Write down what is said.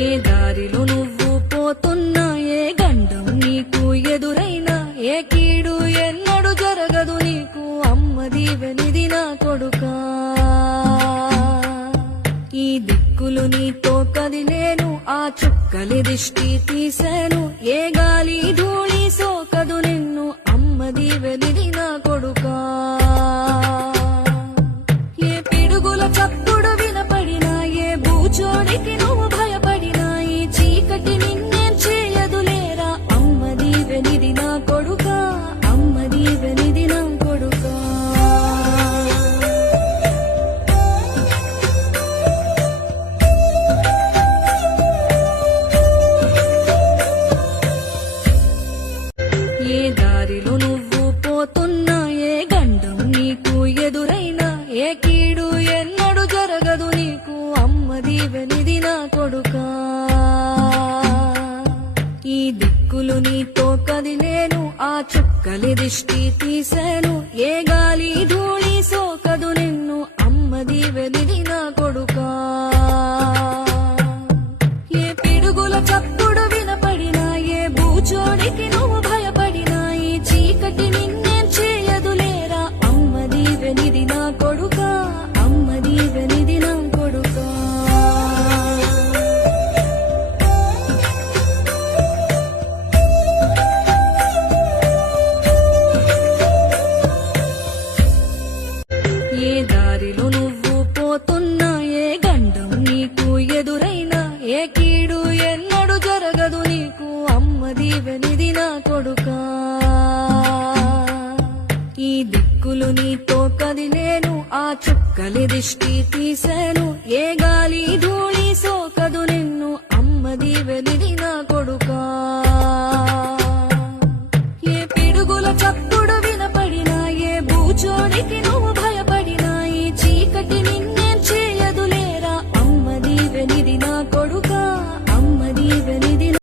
ఏ దారిలో నువ్వు పోతున్నా, ఏ గండం నీకు ఎదురైనా, ఏ కీడు ఎన్నడు జరగదు నీకు, అమ్మ దీవెనిది నా కొడుకా. ఈ దిక్కులు నీతో కదిలేను, ఆ చుక్కలి దిష్టి తీసేను, ఏ గాలి ధూళి సోకదు నిన్ను, అమ్మ దీవెనిది నా కొడుకా. ఏ పిడుగుల చప్పుడు వినపడినా, ఏ బూచోడికి నువ్వు భయపడినా, ఈ చీకటి నిన్నేం చేయదులేరా, అమ్మ దీవెనిది నా కొడుకా, అమ్మ దీవెనిది నా కొడుకా. ఏ దారిలో నువ్వు పోతున్నా, ఏ గండం నీకు ఎదురైనా, ఏ కీడు ఎన్నడు జరగదు నీకు, అమ్మ దీవెనిది నా కొడుకా. ఈ దిక్కులు నీతో కదిలేను, ఆ చుక్కలి దిష్టి తీసేను, ఏ గాలి ధూళి సోకదు నిన్ను, అమ్మ దీవెనిది నా కొడుకా. ఏ పిడుగుల చప్పుడు వినపడినా, ఏ బూచోడికి నువ్వు భయపడినా, ఈ చీకటి నిన్నేం చేయదులేరా, అమ్మ దీవెనిది నా కొడుకా, అమ్మ దీవెనిది నా కొడుకా. ఏ దారిలో నువ్వు పోతున్నా, ఏ గండం నీకు ఎదురైనా, ఏ కీడు ఎన్నడు జరగదు నీకు, అమ్మ దీవెనిది నా కొడుకా. ఈ దిక్కులు నీతో కదిలేను, ఆ చుక్కలి దిష్టి తీసేను, ఏ గాలి ధూళి సోకదు